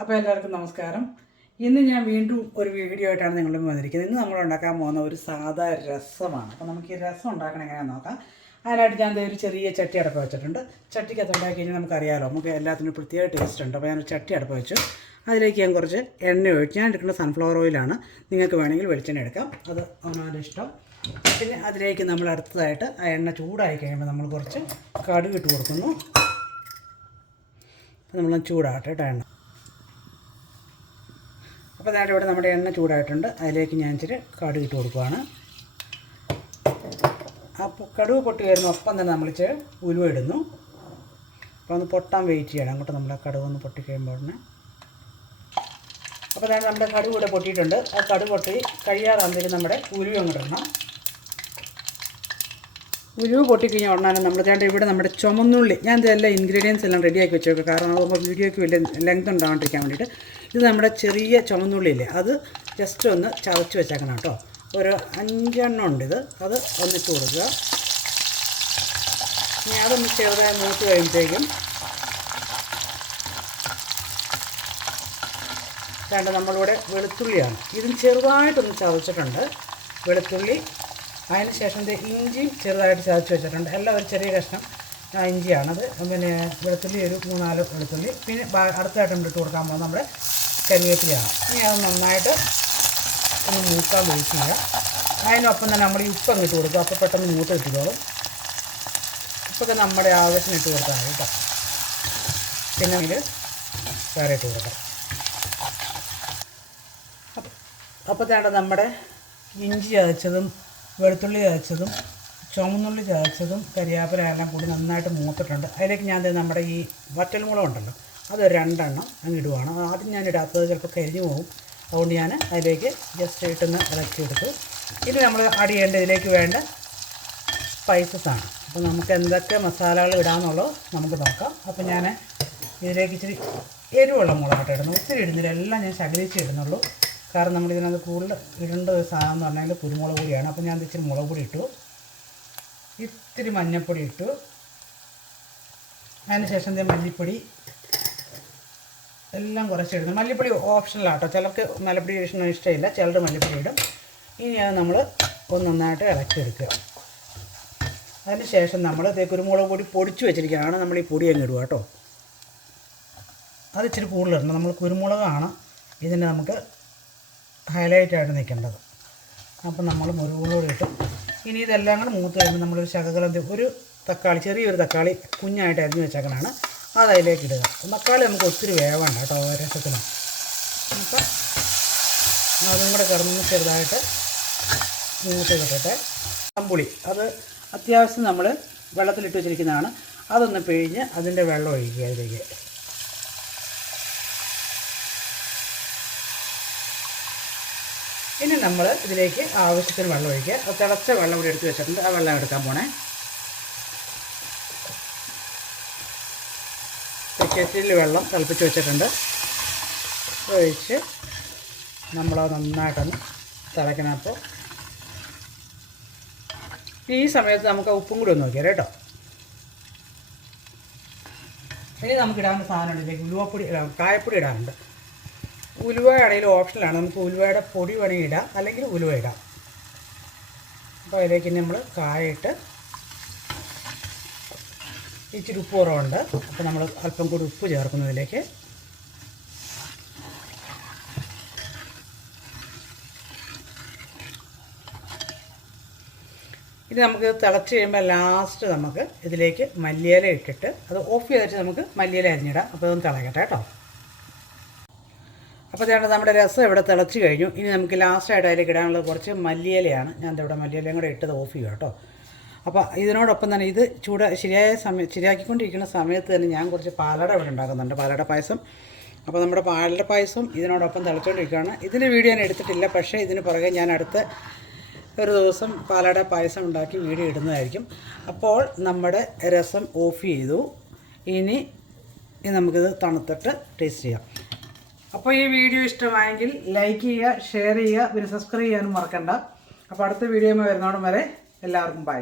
അപ്പോൾ എല്ലാവർക്കും നമസ്കാരം. ഇന്ന് ഞാൻ വീണ്ടും ഒരു വീഡിയോ ആയിട്ടാണ് നിങ്ങളുടെ മുന്നിൽ വന്നിരിക്കുന്നത്. ഇന്ന് നമ്മൾ ഉണ്ടാക്കാൻ പോകുന്ന ഒരു സാധാ രസമാണ്. അപ്പോൾ നമുക്ക് ഈ രസം ഉണ്ടാക്കണം എങ്ങനെയാണെന്ന് നോക്കാം. അതിനായിട്ട് ഞാൻ ഒരു ചെറിയ ചട്ടി അടപ്പ് വെച്ചിട്ടുണ്ട്. ചട്ടിക്കകത്ത് ഉണ്ടാക്കി കഴിഞ്ഞാൽ നമുക്കറിയാമല്ലോ, നമുക്ക് എല്ലാത്തിനും പ്രത്യേക ടേസ്റ്റ് ഉണ്ട്. അപ്പോൾ ഞാൻ ചട്ടി അടപ്പ് വെച്ചു. അതിലേക്ക് ഞാൻ കുറച്ച് എണ്ണ ഒഴിച്ച്, ഞാൻ എടുക്കുന്ന സൺഫ്ലവർ ഓയിലാണ്. നിങ്ങൾക്ക് വേണമെങ്കിൽ വെളിച്ചെണ്ണ എടുക്കാം, അത് അവനവൻ്റെ ഇഷ്ടം. പിന്നെ അതിലേക്ക് നമ്മൾ അടുത്തതായിട്ട് ആ എണ്ണ ചൂടായി കഴിയുമ്പോൾ നമ്മൾ കുറച്ച് കടുക് ഇട്ട് കൊടുക്കുന്നു. അപ്പോൾ നമ്മൾ ചൂടാകട്ടെ കേട്ടോ എണ്ണ. അപ്പോൾ അതായത് ഇവിടെ നമ്മുടെ എണ്ണ ചൂടായിട്ടുണ്ട്. അതിലേക്ക് ഞാൻ ഇച്ചിരി കടുക് ഇട്ട് കൊടുക്കുകയാണ്. അപ്പോൾ കടുക് പൊട്ടി വരുന്നു, ഒപ്പം തന്നെ നമ്മൾ ഇച്ചിരി ഉലുവ ഇടുന്നു. അപ്പോൾ ഒന്ന് പൊട്ടാൻ വെയിറ്റ് ചെയ്യണം. അങ്ങോട്ട് നമ്മൾ കടുക് ഒന്ന് പൊട്ടി കഴിയുമ്പോൾ തന്നെ. അപ്പോൾ അതായത് നമ്മുടെ കടുക് ഇവിടെ പൊട്ടിയിട്ടുണ്ട്. ആ കടുക് പൊട്ടി കഴിയാറാകുമ്പോഴേക്കും നമ്മുടെ ഉലുവ അങ്ങോട്ട് ഇടണം. ഉലുവ പൊട്ടിക്കഴിഞ്ഞാൽ ഉടനെ നമ്മൾ ചേട്ടൻ ഇവിടെ നമ്മുടെ ചുമന്നുള്ളി, ഞാൻ ഇതെല്ലാം ഇൻഗ്രീഡിയൻസ് എല്ലാം റെഡിയാക്കി വെച്ചേക്കും. കാരണം അതാകുമ്പോൾ വീഡിയോയ്ക്ക് വലിയ ലെങ്ത് ഉണ്ടാകാണ്ടിരിക്കാൻ വേണ്ടിയിട്ട്. ഇത് നമ്മുടെ ചെറിയ ചുമന്നുള്ളിയില്ലേ, അത് ജസ്റ്റ് ഒന്ന് ചതച്ച് വെച്ചേക്കണം കേട്ടോ. ഒരു 5 എണ്ണം ഉണ്ട് ഇത്. അത് ഒന്നിട്ട് കൊടുക്കുക. ഇനി അതൊന്ന് ചെറുതായി മൂത്ത് കഴിയുമ്പോഴേക്കും വേണ്ട നമ്മളിവിടെ വെളുത്തുള്ളിയാണ്. ഇതും ചെറുതായിട്ടൊന്ന് ചതച്ചിട്ടുണ്ട് വെളുത്തുള്ളി. അതിന് ശേഷം ഇഞ്ചിയും ചെറുതായിട്ട് ചതച്ച് വെച്ചിട്ടുണ്ട്. എല്ലാം ഒരു ചെറിയ കഷ്ണം ഇഞ്ചിയാണത്. പിന്നെ വെളുത്തുള്ളി ഒരു 3-4 വെളുത്തുള്ളി. പിന്നെ അടുത്തായിട്ട് നമ്മൾ ഇട്ട് കൊടുക്കാൻ പോകുന്നത് നമ്മുടെ കരിവേപ്പിലയാണ്. ഇനി അത് നന്നായിട്ട് ഒന്ന് മൂക്കാൻ വെയിറ്റ് ചെയ്യുക. അതിനൊപ്പം തന്നെ നമ്മൾ ഈ ഉപ്പ് അങ്ങ് ഇട്ട് കൊടുക്കുക. അപ്പോൾ പെട്ടെന്ന് മൂത്ത് കിട്ടിക്കോളും. ഉപ്പൊക്കെ നമ്മുടെ ആവശ്യത്തിന് ഇട്ട് കൊടുത്താൽ മതി കേട്ടോ. പിന്നെ ഇതിൽ വേറെ ഇട്ട് കൊടുക്കാം. അപ്പോൾ വേണ്ട നമ്മുടെ ഇഞ്ചി ചതച്ചതും വെളുത്തുള്ളി ചതച്ചതും ചുമന്നുള്ളി ചതച്ചതും കരിയാപ്പില എല്ലാം കൂടി നന്നായിട്ട് മൂത്തിട്ടുണ്ട്. അതിലേക്ക് ഞാൻ നമ്മുടെ ഈ വറ്റൽമുളക് ഉണ്ടല്ലോ, അതൊരു 2 എണ്ണം അങ്ങ് ഇടുവാണ്. ആദ്യം ഞാൻ ഇടാത്തത് ചിലപ്പോൾ കരിഞ്ഞു പോകും. അതുകൊണ്ട് ഞാൻ അതിലേക്ക് ജസ്റ്റ് ഇട്ടൊന്ന് ഇളക്കിയെടുത്തു. ഇനി നമ്മൾ ആഡ് ചെയ്യേണ്ട ഇതിലേക്ക് വേണ്ട സ്പൈസസാണ്. അപ്പോൾ നമുക്ക് എന്തൊക്കെ മസാലകൾ ഇടാമെന്നുള്ളത് നമുക്ക് നോക്കാം. അപ്പോൾ ഞാൻ ഇതിലേക്ക് ഇച്ചിരി എരിവുള്ള മുളകായിട്ട് ഇടുന്നു. ഒത്തിരി ഇടുന്നില്ല, എല്ലാം ഞാൻ ശകലിച്ച് ഇടുന്നുള്ളൂ. കാരണം നമ്മളിതിനകത്ത് കൂടുതൽ ഇടേണ്ട ഒരു സാധനം എന്ന് പറഞ്ഞാൽ കുരുമുളക് പൊടിയാണ്. അപ്പോൾ ഞാൻ ഇച്ചിരി മുളക് പൊടി ഇട്ടു, ഇത്തിരി മഞ്ഞൾപ്പൊടി ഇട്ടു. അതിന് ശേഷം മല്ലിപ്പൊടി എല്ലാം കുറച്ചിടുന്നു. മല്ലിപ്പൊടി ഓപ്ഷണലാട്ടോ, ചിലർക്ക് മല്ലിപ്പൊടി ഇഷ്ടമില്ല, ചിലർ മല്ലിപ്പൊടി ഇടും. ഇനി അത് നമ്മൾ നന്നായിട്ട് ഇളക്കിയെടുക്കുക. അതിന് ശേഷം നമ്മൾ കുരുമുളക് പൊടി പൊടിച്ച് വെച്ചിരിക്കുകയാണ്. നമ്മൾ ഈ പൊടി അങ്ങ് ഇടുക കേട്ടോ. അത് ഇച്ചിരി കൂടുതലിടണം. നമ്മൾ കുരുമുളകാണ് ഇതിന് നമുക്ക് ഹൈലൈറ്റായിട്ട് നിൽക്കേണ്ടത്. അപ്പം നമ്മൾ മുരുകുളോട് ഇട്ടു. ഇനി ഇതെല്ലാം കൂടെ മൂത്ത് കഴിയുമ്പോൾ നമ്മളൊരു ശകലം ഒരു തക്കാളി, ചെറിയൊരു തക്കാളി കുഞ്ഞായിട്ട് അരിഞ്ഞ് വെച്ചേക്കണാണ്, അത് അതിലേക്ക് ഇടുക. തക്കാളി നമുക്ക് ഒത്തിരി വേവണ്ട കേട്ടോ രസത്തിന്. അപ്പം അതും കൂടെ കിടന്ന് ചെറുതായിട്ട് മൂത്ത് കിട്ടട്ടെ. പുളി അത് അത്യാവശ്യം നമ്മൾ വെള്ളത്തിലിട്ട് വെച്ചിരിക്കുന്നതാണ്. അതൊന്ന് പിഴിഞ്ഞ് അതിൻ്റെ വെള്ളം ഒഴിക്കുക അതിലേക്ക്. ഇനി നമ്മൾ ഇതിലേക്ക് ആവശ്യത്തിന് വെള്ളം ഒഴിക്കുക. തിളച്ച വെള്ളം കൂടി എടുത്ത് വെച്ചിട്ടുണ്ട്, ആ വെള്ളം എടുക്കാൻ പോണേ. കെറ്റിലിൽ വെള്ളം തിളപ്പിച്ച് വെച്ചിട്ടുണ്ട്, ഒഴിച്ച് നമ്മളത് നന്നായിട്ടൊന്ന് തിളയ്ക്കണം. അപ്പോൾ ഈ സമയത്ത് നമുക്ക് ഉപ്പും കൂടി ഒന്ന് നോക്കിയാൽ കേട്ടോ. ഇനി നമുക്ക് ഇടാവുന്ന സാധനമുണ്ട്. ഇതിലേക്ക് ഉലുവപ്പൊടി, കായപ്പൊടി ഇടാനുണ്ട്. ഉലുവ ആണെങ്കിലും ഓപ്ഷനിലാണ്, നമുക്ക് ഉലുവയുടെ പൊടി വേണമെങ്കിൽ ഇടാം, അല്ലെങ്കിൽ ഉലുവ ഇടാം. അപ്പോൾ അതിലേക്ക് നമ്മൾ കായിട്ട് ഇച്ചിരി ഉപ്പ് കുറവുണ്ട്. അപ്പോൾ നമ്മൾ അല്പം കൂടി ഉപ്പ് ചേർക്കുന്നതിലേക്ക്. ഇത് നമുക്ക് തിളച്ച് കഴിയുമ്പോൾ ലാസ്റ്റ് നമുക്ക് ഇതിലേക്ക് മല്ലിയില ഇട്ടിട്ട് അത് ഓഫ് ചെയ്തിട്ട് നമുക്ക് മല്ലിയില അരിഞ്ഞിടാം. അപ്പോൾ അതൊന്ന് തിളക്കട്ടെ കേട്ടോ. അപ്പോൾ ചേട്ടാ നമ്മുടെ രസം ഇവിടെ തിളച്ച് കഴിഞ്ഞു. ഇനി നമുക്ക് ലാസ്റ്റായിട്ട് അതിലേക്ക് ഇടാനുള്ളത് കുറച്ച് മല്ലിയിലയാണ്. ഞാൻ ഇവിടെ മല്ലിയിലയും കൂടെ ഇട്ടത് ഓഫ് ചെയ്യുക കേട്ടോ. അപ്പോൾ ഇതിനോടൊപ്പം തന്നെ ഇത് ശരിയാക്കിക്കൊണ്ടിരിക്കുന്ന സമയത്ത് തന്നെ ഞാൻ കുറച്ച് പാലട ഇവിടെ ഉണ്ടാക്കുന്നുണ്ട്, പാലട പായസം. അപ്പോൾ നമ്മുടെ പാലട പായസം ഇതിനോടൊപ്പം തിളച്ചുകൊണ്ടിരിക്കുകയാണ്. ഇതിൻ്റെ വീഡിയോ ഞാൻ എടുത്തിട്ടില്ല, പക്ഷേ ഇതിന് പുറകെ ഞാൻ അടുത്ത ഒരു ദിവസം പാലട പായസം ഉണ്ടാക്കി വീഡിയോ ഇടുന്നതായിരിക്കും. അപ്പോൾ നമ്മുടെ രസം ഓഫ് ചെയ്തു. ഇനി നമുക്കിത് തണുത്തിട്ട് ടേസ്റ്റ് ചെയ്യാം. അപ്പോൾ ഈ വീഡിയോ ഇഷ്ടമായെങ്കിൽ ലൈക്ക് ചെയ്യുക, ഷെയർ ചെയ്യുക, പിന്നെ സബ്സ്ക്രൈബ് ചെയ്യാനും മറക്കണ്ട. അപ്പോൾ അടുത്ത വീഡിയോയുമായി വരുന്നോടം വരെ എല്ലാവർക്കും ബൈ.